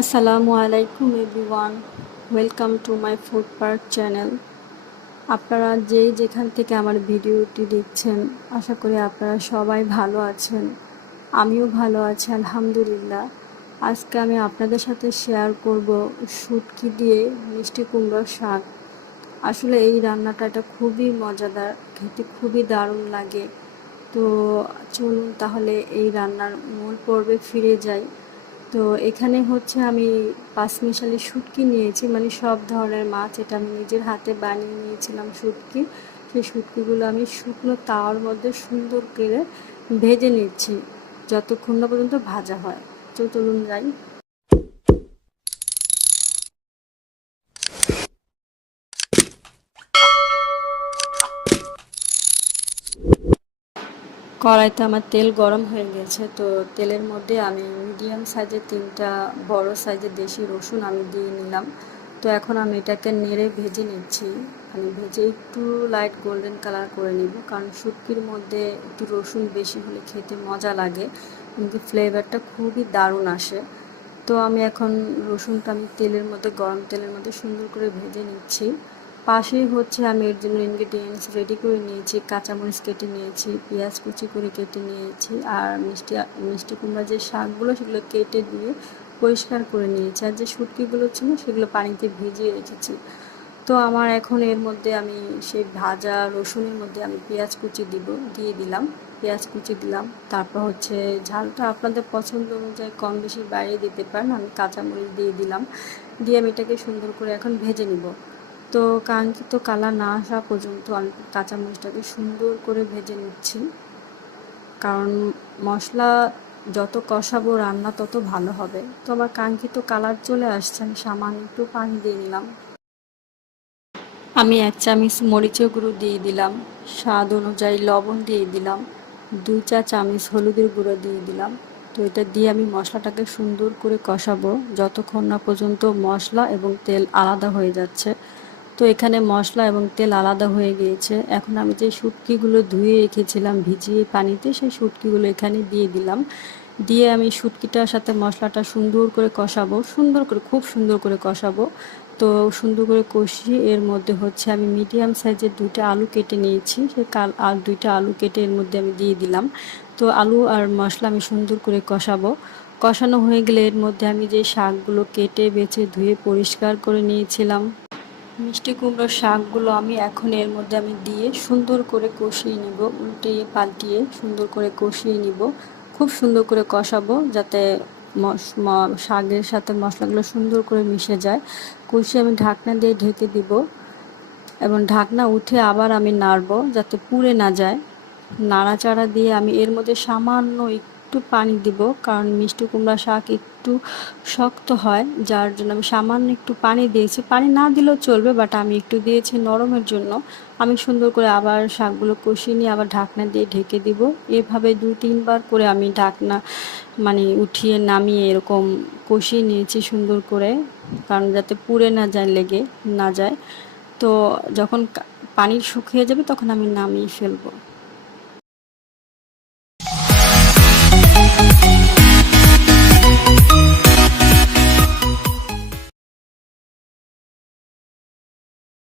আসসালামু আলাইকুম everyone welcome to my food park channel আপনারা যেই যেখান থেকে আমার ভিডিওটি দেখছেন, আশা করি আপনারা সবাই ভালো আছেন। আমিও ভালো আছি, আলহামদুলিল্লাহ। আজকে আমি আপনাদের সাথে শেয়ার করব শুটকি দিয়ে মিষ্টি কুমড়োর শাক। আসলে এই রান্নাটা এটা খুবই মজাদার, খেতে খুবই দারুণ লাগে। তো চলুন তাহলে এই রান্নার মূল পর্বে ফিরে যাই। তো এখানে হচ্ছে আমি পাঁচ মিশালি শুটকি নিয়েছি মানে সব ধরনের মাছ। এটা আমি নিজের হাতে বানিয়ে নিয়েছিলাম শুটকি। সেই শুটকিগুলো আমি শুকনো তাওয়ার মধ্যে সুন্দর করে ভেজে নিচ্ছি, যতক্ষণ না পর্যন্ত ভাজা হয়। তো চলুন যাই। কড়াইতে আমার তেল গরম হয়ে গেছে, তো তেলের মধ্যে আমি মিডিয়াম সাইজের তিনটা বড় সাইজের দেশি রসুন আমি দিয়ে নিলাম। তো এখন আমি এটাকে নেড়ে ভেজে নিচ্ছি। আমি ভেজে একটু লাইট গোল্ডেন কালার করে নিব, কারণ শুটকির মধ্যে একটু রসুন বেশি হলে খেতে মজা লাগে, কিন্তু ফ্লেভারটা খুবই দারুণ আসে। তো আমি এখন রসুনটা আমি তেলের মধ্যে, গরম তেলের মধ্যে সুন্দর করে ভেজে নিচ্ছি। পাশেই হচ্ছে আমি এর জন্য ইনগ্রিডিয়েন্টস রেডি করে নিয়েছি, কাঁচামরিচ কেটে নিয়েছি, পেঁয়াজ কুচি করে কেটে নিয়েছি, আর মিষ্টি মিষ্টি কুমড়া যে শাকগুলো সেগুলো কেটে দিয়ে পরিষ্কার করে নিয়েছি। আর যে শুটকিগুলো ছিল সেগুলো পানিতে ভিজিয়ে রেখেছি। তো আমার এখন এর মধ্যে আমি সেই ভাজা রসুনের মধ্যে আমি পেঁয়াজ কুচি দিব, দিয়ে দিলাম। পেঁয়াজ কুচি দিলাম, তারপর হচ্ছে ঝালটা আপনাদের পছন্দ অনুযায়ী কম বেশি বাড়িয়ে দিতে পারেন। আমি কাঁচামরিচ দিয়ে দিলাম, দিয়ে আমি এটাকে সুন্দর করে এখন ভেজে নিব। তো কাঙ্ক্ষিত কালার না আসা পর্যন্ত আমি কাঁচামরিচটাকে সুন্দর করে ভেজে নিচ্ছি। কারণ মশলা যত কষাবো, রান্না তত ভালো হবে। তো আমার কাঙ্ক্ষিত কালার চলে আসছে, আমি সামান্য একটু পানি দিয়ে নিলাম। আমি এক চামচ মরিচের গুঁড়ো দিয়ে দিলাম। স্বাদ অনুযায়ী লবণ দিয়ে দিলাম। দুই চা চামচ হলুদের গুঁড়ো দিয়ে দিলাম। তো এটা দিয়ে আমি মশলাটাকে সুন্দর করে কষাবো। যতক্ষণ না পর্যন্ত মশলা এবং তেল আলাদা হয়ে যাচ্ছে তো এখানে মশলা এবং তেল আলাদা হয়ে গিয়েছে। এখন আমি যে শুটকিগুলো ধুয়ে রেখেছিলাম ভিজিয়ে পানিতে, সেই শুটকিগুলো এখানে দিয়ে দিলাম। দিয়ে আমি শুটকিটার সাথে মশলাটা সুন্দর করে কষাবো, সুন্দর করে, খুব সুন্দর করে কষাবো। তো সুন্দর করে কষিয়ে এর মধ্যে হচ্ছে আমি মিডিয়াম সাইজের দুইটা আলু কেটে নিয়েছি। সে কাল আর দুইটা আলু কেটে এর মধ্যে আমি দিয়ে দিলাম। তো আলু আর মশলা আমি সুন্দর করে কষাবো। কষানো হয়ে গেলে এর মধ্যে আমি যে শাকগুলো কেটে, বেছে, ধুয়ে পরিষ্কার করে নিয়েছিলাম। মিষ্টি কুমড়োর শাকগুলো আমি এখন এর মধ্যে আমি দিয়ে সুন্দর করে কষিয়ে নিব, উল্টিয়ে পাল্টিয়ে সুন্দর করে কষিয়ে নিব। খুব সুন্দর করে কষাবো যাতে শাকের সাথে মশলাগুলো সুন্দর করে মিশে যায়। কষিয়ে আমি ঢাকনা দিয়ে ঢেকে দিব এবং ঢাকনা উঠে আবার আমি নাড়বো যাতে পুড়ে না যায়। নাড়াচাড়া দিয়ে আমি এর মধ্যে সামান্য একটু পানি দিব, কারণ মিষ্টি কুমড়া শাক একটু শক্ত হয়, যার জন্য আমি সামান্য একটু পানি দিয়েছি। পানি না দিলেও চলবে বাট আমি একটু দিয়েছি নরমের জন্য। আমি সুন্দর করে আবার শাকগুলো কষিয়ে নিয়ে আবার ঢাকনা দিয়ে ঢেকে দিব। এভাবে দু তিনবার করে আমি ঢাকনা মানে উঠিয়ে নামিয়ে এরকম কষিয়ে নিয়েছি সুন্দর করে, কারণ যাতে পুড়ে না যায়, লেগে না যায়। তো যখন পানি শুকিয়ে যাবে, তখন আমি নামিয়ে ফেলব।